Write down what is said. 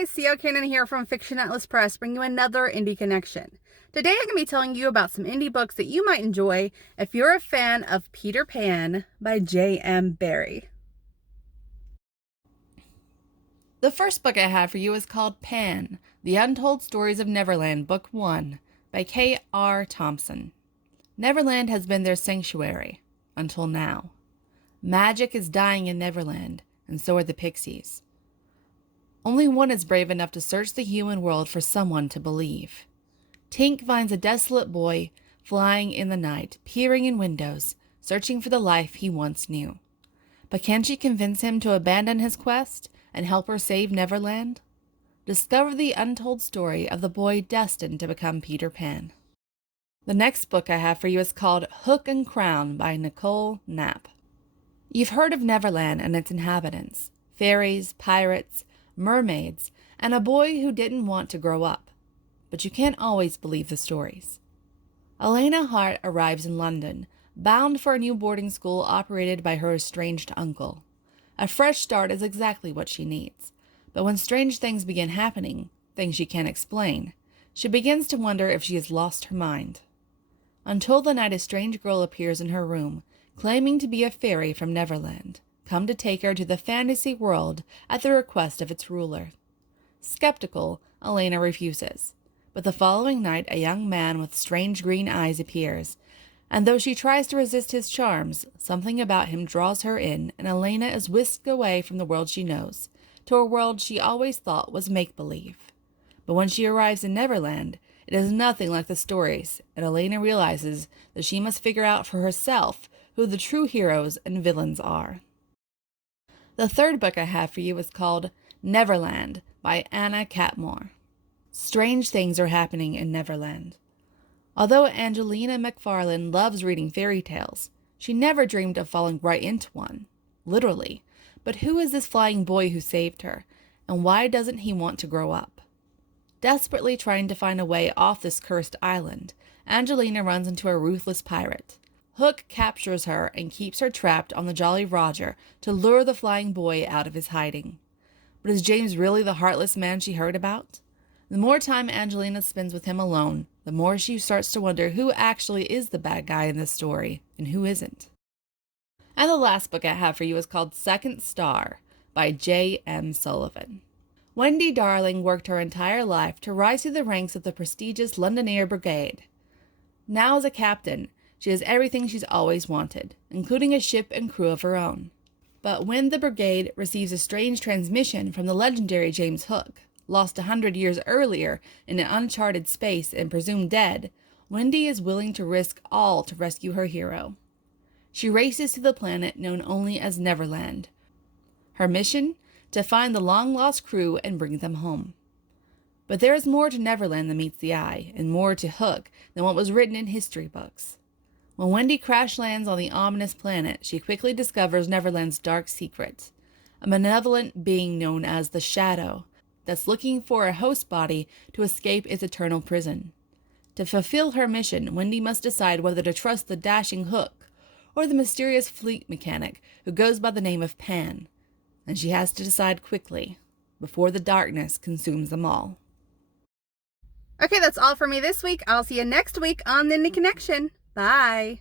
guys, C.O. Cannon here from Fiction Atlas Press, bringing you another Indie Connection. Today I'm going to be telling you about some indie books that you might enjoy if you're a fan of Peter Pan by J.M. Barrie. The first book I have for you is called Pan, The Untold Stories of Neverland, Book 1 by K.R. Thompson. Neverland has been their sanctuary, until now. Magic is dying in Neverland, and so are the pixies. Only one is brave enough to search the human world for someone to believe. Tink finds a desolate boy flying in the night, peering in windows, searching for the life he once knew. But can she convince him to abandon his quest and help her save Neverland? Discover the untold story of the boy destined to become Peter Pan. The next book I have for you is called Hook and Crown by Nicole Knapp. You've heard of Neverland and its inhabitants, fairies, pirates, mermaids, and a boy who didn't want to grow up. But you can't always believe the stories. Elena Hart arrives in London, bound for a new boarding school operated by her estranged uncle. A fresh start is exactly what she needs. But when strange things begin happening, things she can't explain, she begins to wonder if she has lost her mind. Until the night a strange girl appears in her room, claiming to be a fairy from Neverland, come to take her to the fantasy world at the request of its ruler. Skeptical, Elena refuses. But the following night a young man with strange green eyes appears, and though she tries to resist his charms, something about him draws her in, and Elena is whisked away from the world she knows, to a world she always thought was make-believe. But when she arrives in Neverland, it is nothing like the stories, and Elena realizes that she must figure out for herself who the true heroes and villains are. The third book I have for you is called Neverland by Anna Catmore. Strange things are happening in Neverland. Although Angelina McFarlane loves reading fairy tales, she never dreamed of falling right into one, literally. But who is this flying boy who saved her, and why doesn't he want to grow up? Desperately trying to find a way off this cursed island, Angelina runs into a ruthless pirate. Hook captures her and keeps her trapped on the Jolly Roger to lure the flying boy out of his hiding. But is James really the heartless man she heard about? The more time Angelina spends with him alone, the more she starts to wonder who actually is the bad guy in this story and who isn't. And the last book I have for you is called Second Star by J.M. Sullivan. Wendy Darling worked her entire life to rise through the ranks of the prestigious Londonere Brigade. Now as a captain, she has everything she's always wanted, including a ship and crew of her own. But when the brigade receives a strange transmission from the legendary James Hook, lost 100 years earlier in an uncharted space and presumed dead, Wendy is willing to risk all to rescue her hero. She races to the planet known only as Neverland. Her mission? To find the long-lost crew and bring them home. But there is more to Neverland than meets the eye, and more to Hook than what was written in history books. When Wendy crash lands on the ominous planet, she quickly discovers Neverland's dark secret, a malevolent being known as the Shadow, that's looking for a host body to escape its eternal prison. To fulfill her mission, Wendy must decide whether to trust the dashing Hook or the mysterious fleet mechanic who goes by the name of Pan, and she has to decide quickly, before the darkness consumes them all. Okay, that's all for me this week. I'll see you next week on the Indie Connection. Bye.